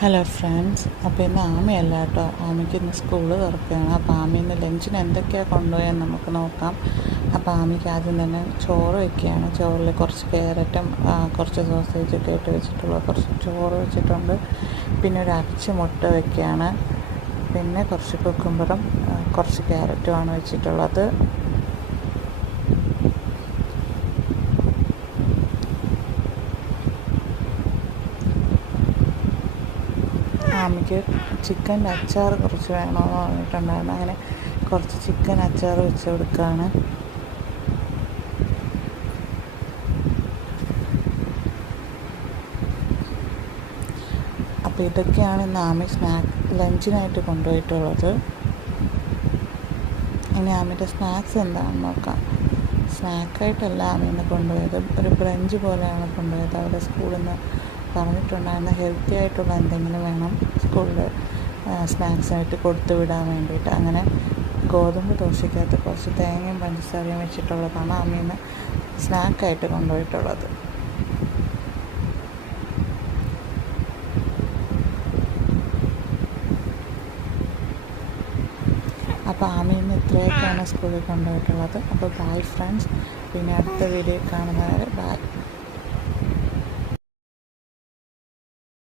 Hello friends, അപ്പോൾ ഇന്ന് ആമയല്ല കേട്ടോ. ആമയ്ക്ക് ഇന്ന് സ്കൂള് തുറക്കുകയാണ്. അപ്പോൾ ആമ ഇന്ന് ലഞ്ചിന് എന്തൊക്കെയാണ് കൊണ്ടുപോയെന്ന് നമുക്ക് നോക്കാം. അപ്പോൾ ആമയ്ക്ക് ആദ്യം തന്നെ ചോറ് വയ്ക്കുകയാണ്. ചോറിൽ കുറച്ച് ക്യാരറ്റും കുറച്ച് സോസേജൊക്കെ ഇട്ട് വെച്ചിട്ടുള്ള കുറച്ച് ചോറ് വെച്ചിട്ടുണ്ട്. പിന്നെ ഒരു അരച്ച മുട്ട വയ്ക്കുകയാണ്. പിന്നെ കുറച്ച് കുക്കുംബറും കുറച്ച് ക്യാരറ്റുമാണ് വെച്ചിട്ടുള്ളത്. ആമയ്ക്ക് ചിക്കൻ്റെ അച്ചാർ കുറച്ച് വേണമെന്ന് പറഞ്ഞിട്ടുണ്ടായിരുന്നു. അങ്ങനെ കുറച്ച് ചിക്കൻ അച്ചാർ വെച്ച് കൊടുക്കുകയാണ്. അപ്പോൾ ഇതൊക്കെയാണ് ഇന്ന് ആമി ലഞ്ചിനായിട്ട് കൊണ്ടുപോയിട്ടുള്ളത്. ഇനി ആമിൻ്റെ സ്നാക്സ് എന്താണെന്ന് നോക്കാം. സ്നാക്കായിട്ടല്ല ആമീനെ കൊണ്ടുപോയത്, ഒരു ബ്രഞ്ച് പോലെയാണ് കൊണ്ടുപോയത്. അവിടെ സ്കൂളിൽ നിന്ന് പറഞ്ഞിട്ടുണ്ടായിരുന്ന ഹെൽത്തി ആയിട്ടുള്ള എന്തെങ്കിലും വേണം സ്കൂളിൽ സ്നാക്സായിട്ട് കൊടുത്തു വിടാൻ വേണ്ടിയിട്ട്. അങ്ങനെ ഗോതമ്പ് ദോശയ്ക്കകത്ത് കുറച്ച് തേങ്ങയും പഞ്ചസാരയും വെച്ചിട്ടുള്ളതാണ് ആമീന് സ്നാക്കായിട്ട് കൊണ്ടുപോയിട്ടുള്ളത്. അപ്പോൾ ആമീന് ഇത്രയൊക്കെയാണ് സ്കൂളിൽ കൊണ്ടുപോയിട്ടുള്ളത്. അപ്പോൾ ബൈ ഫ്രണ്ട്സ്, പിന്നെ അടുത്ത വീഡിയോ കാണുന്നവരെ ബൈ.